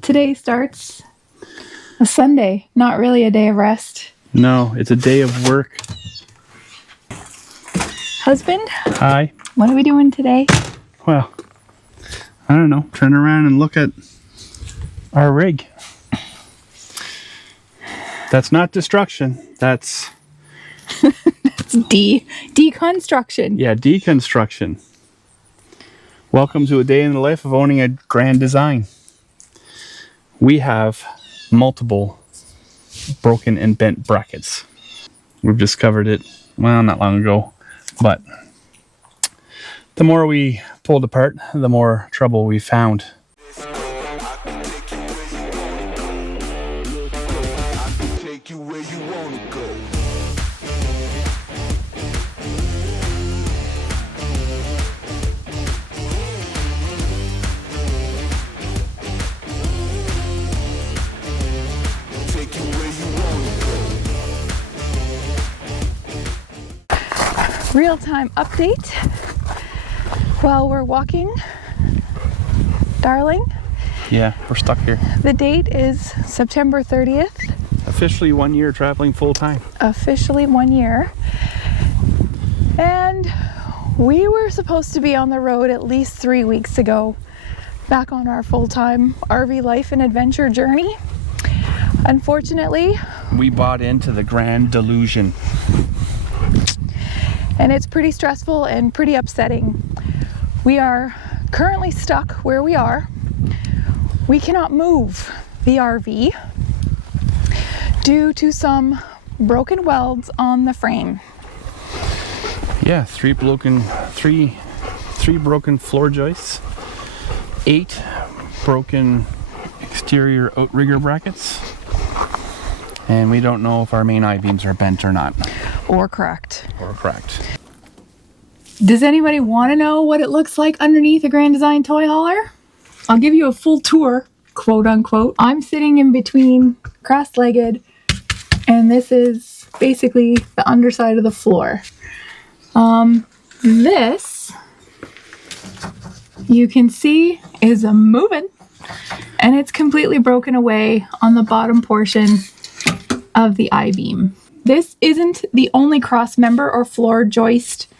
Today starts a Sunday, not really a day of rest. No, it's a day of work. Husband? Hi. What are we doing today? Well, I don't know. Turn around and look at our rig. That's not destruction. That's deconstruction. Yeah, deconstruction. Welcome to a day in the life of owning a Grand Design. We have multiple broken and bent brackets. We've discovered it, well, not long ago, but the more we pulled apart, the more trouble we found. Real-time update while we're walking, darling. Yeah, we're stuck here. The date is September 30th. Officially 1 year traveling full time. Officially 1 year. And we were supposed to be on the road at least 3 weeks ago, back on our full-time RV life and adventure journey. Unfortunately, we bought into the Grand Delusion. And it's pretty stressful and pretty upsetting. We are currently stuck where we are. We cannot move the RV due to some broken welds on the frame. Yeah, three broken floor joists, 8 broken exterior outrigger brackets, and we don't know if our main I-beams are bent or not. Or cracked. Does anybody want to know what it looks like underneath a Grand Design toy hauler? I'll give you a full tour, quote unquote. I'm sitting in between, cross-legged, and this is basically the underside of the floor. This, you can see, is moving, and it's completely broken away on the bottom portion of the I-beam. This isn't the only cross member or floor joist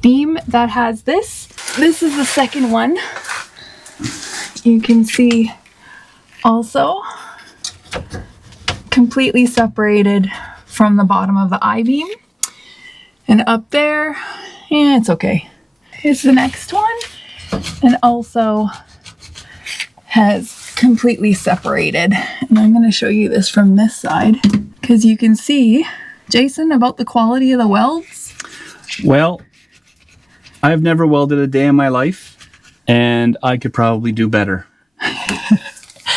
beam that has this. This is the second one. You can see also completely separated from the bottom of the I-beam. And up there, yeah, it's okay. Here's the next one. And also has completely separated. And I'm going to show you this from this side, because you can see, Jason, about the quality of the welds. Well, I've never welded a day in my life, and I could probably do better.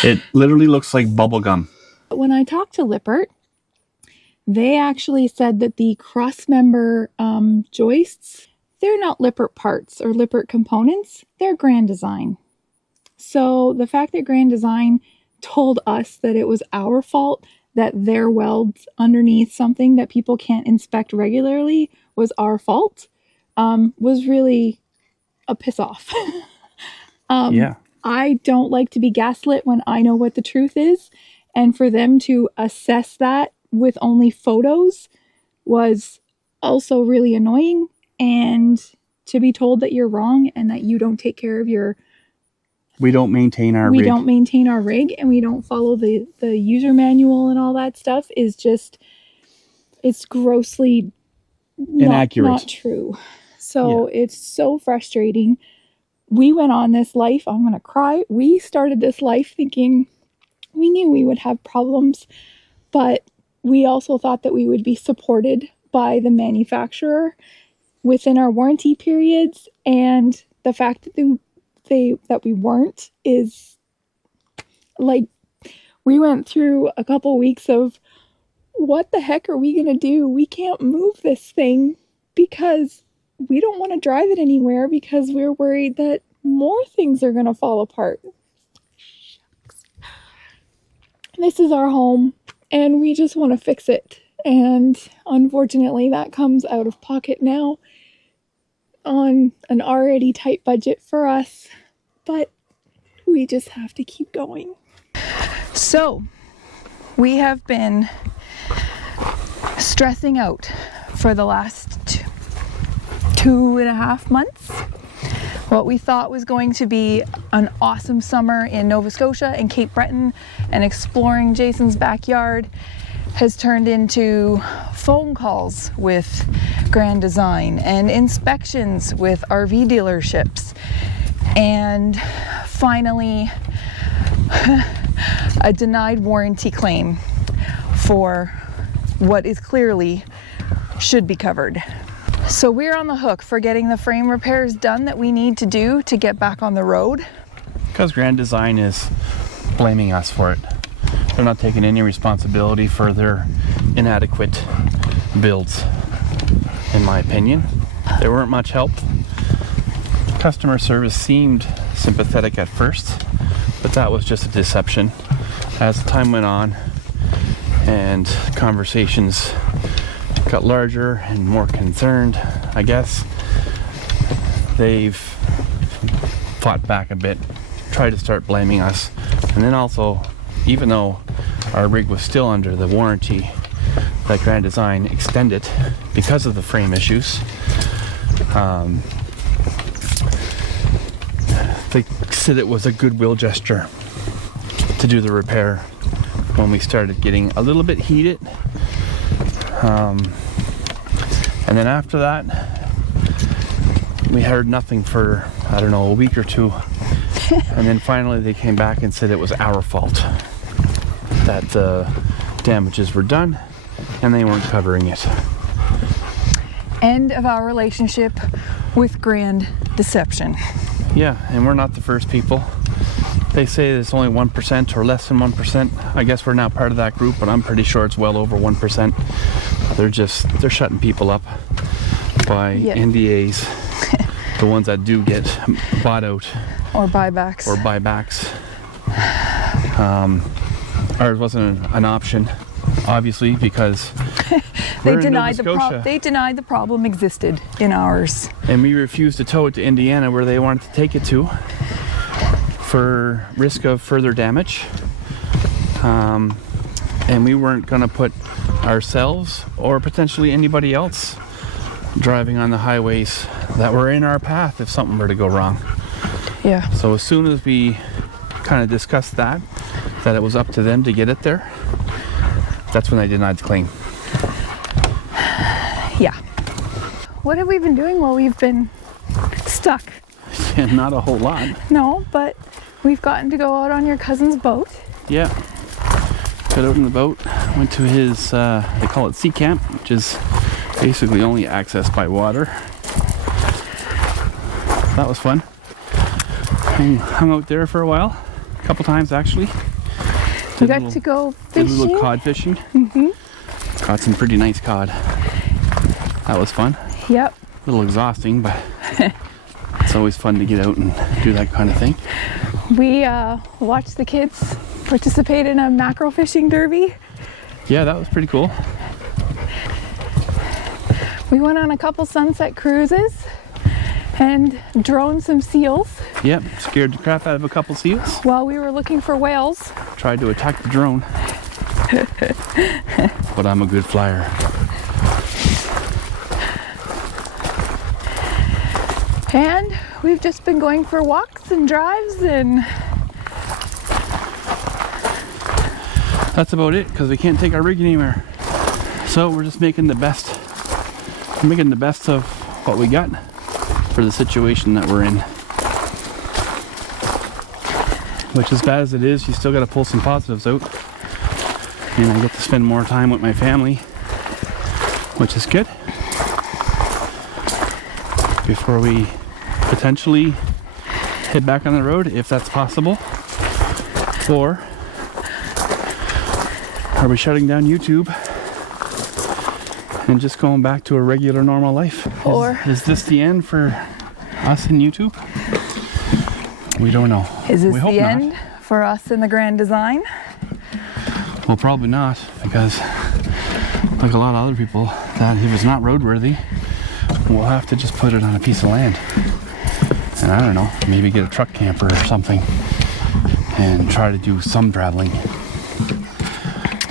It literally looks like bubble gum. When I talked to Lippert, they actually said that the cross-member joists, they're not Lippert parts or Lippert components, they're Grand Design. So the fact that Grand Design told us that it was our fault that their welds underneath something that people can't inspect regularly was our fault, was really a piss off. Yeah. I don't like to be gaslit when I know what the truth is. And for them to assess that with only photos was also really annoying. And to be told that you're wrong and that you don't take care of your... We don't maintain our rig. We don't maintain our rig, and we don't follow the user manual and all that stuff is just... It's grossly inaccurate. Not true. So yeah. It's so frustrating. We went on this life. I'm going to cry. We started this life thinking we knew we would have problems, but we also thought that we would be supported by the manufacturer within our warranty periods. And the fact that that we weren't is like, we went through a couple weeks of, what the heck are we going to do? We can't move this thing because we don't want to drive it anywhere because we're worried that more things are going to fall apart. Shucks. This is our home and we just want to fix it. And unfortunately, that comes out of pocket now on an already tight budget for us. But we just have to keep going. So, we have been stressing out for the last 2.5 months. What we thought was going to be an awesome summer in Nova Scotia and Cape Breton and exploring Jason's backyard has turned into phone calls with Grand Design and inspections with RV dealerships, and finally a denied warranty claim for what is clearly should be covered. So we're on the hook for getting the frame repairs done that we need to do to get back on the road. Because Grand Design is blaming us for it. They're not taking any responsibility for their inadequate builds, in my opinion. They weren't much help. Customer service seemed sympathetic at first, but that was just a deception. As time went on and conversations got larger and more concerned, I guess, they've fought back a bit, tried to start blaming us. And then also, even though our rig was still under the warranty that Grand Design extended because of the frame issues, they said it was a goodwill gesture to do the repair when we started getting a little bit heated. And then after that, we heard nothing for, I don't know, a week or two. And then finally they came back and said it was our fault, that the damages were done and they weren't covering it. End of our relationship with Grand Deception. Yeah, and we're not the first people. They say it's only 1% or less than 1%. I guess we're now part of that group, but I'm pretty sure it's well over 1%. They're shutting people up by NDAs, the ones that do get bought out. Or buybacks. Ours wasn't an option, obviously, because they denied the problem existed in ours. And we refused to tow it to Indiana where they wanted to take it to for risk of further damage. And we weren't going to put ourselves or potentially anybody else driving on the highways that were in our path if something were to go wrong. Yeah. So as soon as we kind of discussed that it was up to them to get it there, that's when they denied the claim. Yeah. What have we been doing while we've been stuck? Yeah, not a whole lot. No, but we've gotten to go out on your cousin's boat. Yeah. Got out in the boat, went to his, they call it sea camp, which is basically only accessed by water. That was fun. And hung out there for a while, a couple times actually. We got to go fishing. Did a little cod fishing. Mm-hmm. Caught some pretty nice cod. That was fun. Yep. A little exhausting, but it's always fun to get out and do that kind of thing. We watched the kids participate in a mackerel fishing derby. Yeah, that was pretty cool. We went on a couple sunset cruises and droned some seals. Yep, scared the crap out of a couple seals. While we were looking for whales. Tried to attack the drone. But I'm a good flyer. And we've just been going for walks and drives, and that's about it, because we can't take our rig anywhere. So we're just making the best. We're making the best of what we got for the situation that we're in. Which, as bad as it is, you still got to pull some positives out. And I get to spend more time with my family, which is good. Before we potentially head back on the road, if that's possible. Or are we shutting down YouTube and just going back to a regular normal life? Or is this the end for us in YouTube? We don't know. Is this the end for us in the Grand Design? Well, probably not, because like a lot of other people, that if it's not roadworthy, we'll have to just put it on a piece of land. And I don't know, maybe get a truck camper or something and try to do some traveling.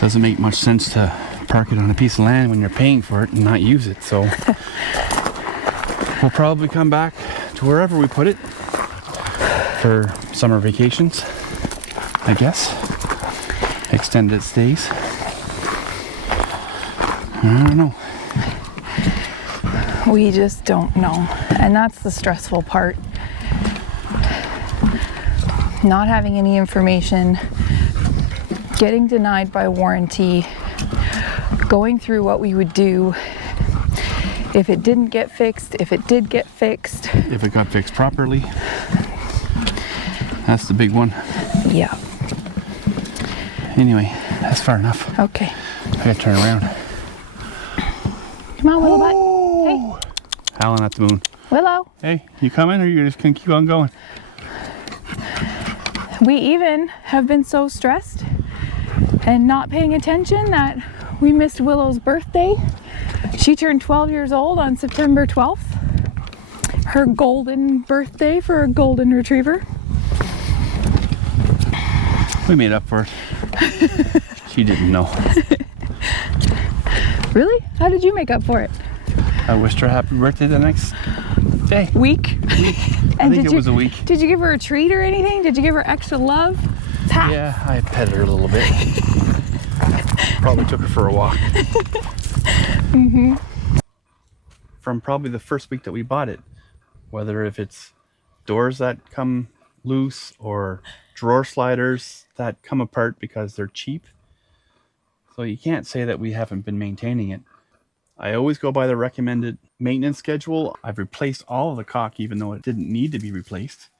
Doesn't make much sense to park it on a piece of land when you're paying for it and not use it. So we'll probably come back to wherever we put it for summer vacations, I guess. Extended stays. I don't know. We just don't know. And that's the stressful part. Not having any information, getting denied by warranty, going through what we would do if it didn't get fixed, if it did get fixed. If it got fixed properly. That's the big one. Yeah. Anyway, that's far enough. Okay. I gotta turn around. Come on, Willow Butt. Hey. Howling at the moon. Willow. Hey, you coming or you just gonna keep on going? We even have been so stressed and not paying attention that we missed Willow's birthday. She turned 12 years old on September 12th. Her golden birthday for a golden retriever. We made up for it. She didn't know. Really? How did you make up for it? I wished her happy birthday the next day. Week? I think it was a week. Did you give her a treat or anything? Did you give her extra love? Tap. Yeah, I petted her a little bit. Probably took her for a walk. Mm-hmm. From probably the first week that we bought it, whether if it's doors that come loose or drawer sliders that come apart because they're cheap. So you can't say that we haven't been maintaining it. I always go by the recommended maintenance schedule. I've replaced all of the caulk even though it didn't need to be replaced.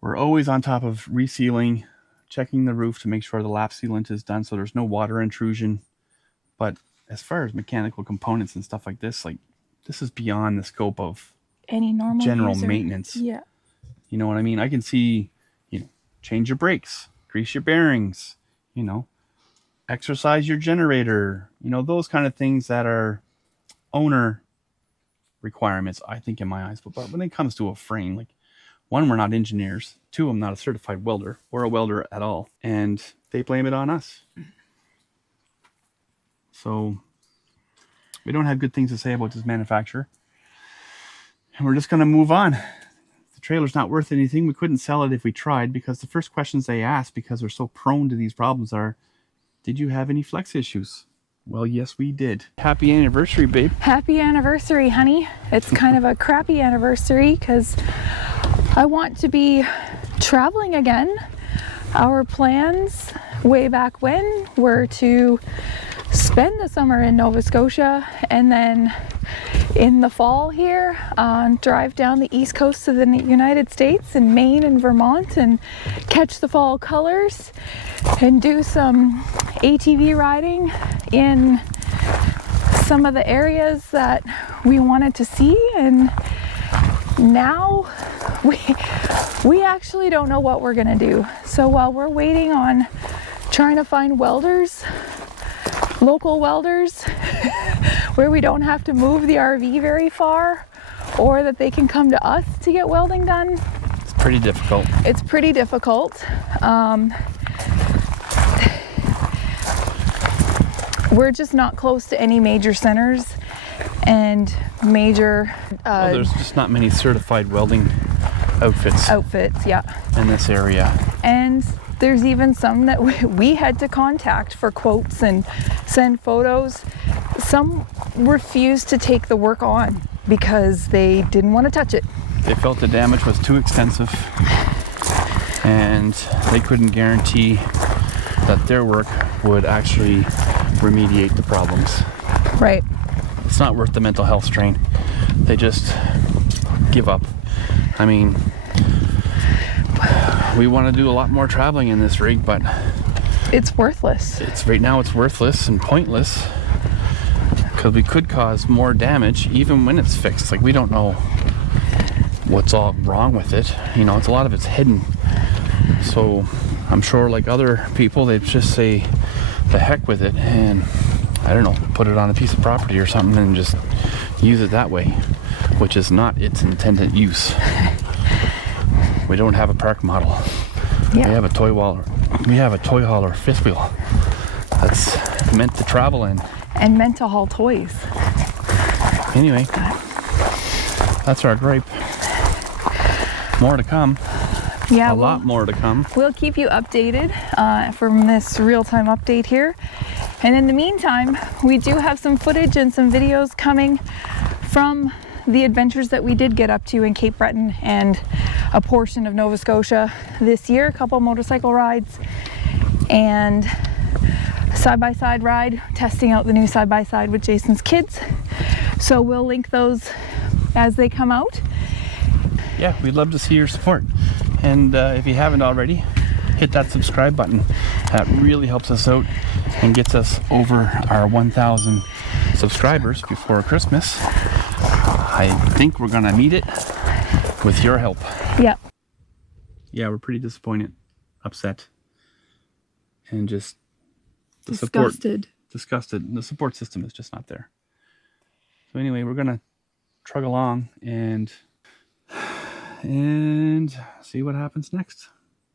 We're always on top of resealing, checking the roof to make sure the lap sealant is done so there's no water intrusion. But as far as mechanical components and stuff like this is beyond the scope of any normal general user. maintenance. Yeah. You know what I mean? I can see, change your brakes, grease your bearings, exercise your generator, those kind of things that are owner requirements, I think, in my eyes. But when it comes to a frame, one, we're not engineers. Two, I'm not a certified welder or a welder at all. And they blame it on us. So we don't have good things to say about this manufacturer. And we're just going to move on. The trailer's not worth anything. We couldn't sell it if we tried because the first questions they ask, because they're so prone to these problems, are, did you have any flex issues? Well, yes, we did. Happy anniversary, babe. Happy anniversary, honey. It's kind of a crappy anniversary because I want to be traveling again. Our plans way back when were to spend the summer in Nova Scotia and then in the fall here drive down the east coast of the United States in Maine and Vermont and catch the fall colors and do some ATV riding in some of the areas that we wanted to see. And now we actually don't know what we're gonna do. So while we're waiting on trying to find welders, local welders, where we don't have to move the RV very far, or that they can come to us to get welding done. It's pretty difficult. It's pretty difficult. We're just not close to any major centers and major... there's just not many certified welding outfits. Yeah. In this area. And there's even some that we had to contact for quotes and send photos. Some refused to take the work on because they didn't want to touch it. They felt the damage was too extensive and they couldn't guarantee that their work would actually remediate the problems. Right. It's not worth the mental health strain. They just give up. I mean, we want to do a lot more traveling in this rig, but it's worthless. Right now it's worthless and pointless because we could cause more damage even when it's fixed. We don't know what's all wrong with it. It's a lot of it's hidden. So I'm sure like other people, they'd just say the heck with it and, I don't know, put it on a piece of property or something and just use it that way, which is not its intended use. We don't have a park model. Yeah. We have a toy hauler fifth wheel. that's meant to travel in. And meant to haul toys. Anyway, that's our gripe. More to come. Yeah, a lot more to come. We'll keep you updated from this real-time update here. And in the meantime, we do have some footage and some videos coming from the adventures that we did get up to in Cape Breton and a portion of Nova Scotia this year. A couple motorcycle rides and side-by-side ride, testing out the new side-by-side with Jason's kids. So we'll link those as they come out. Yeah, we'd love to see your support. And if you haven't already, hit that subscribe button. That really helps us out and gets us over our 1,000 subscribers before Christmas. I think we're gonna meet it with your help. Yeah. Yeah, we're pretty disappointed, upset, and just the Disgusted. Disgusted. The support system is just not there. So anyway, we're gonna trug along and see what happens next.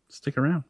Stick around.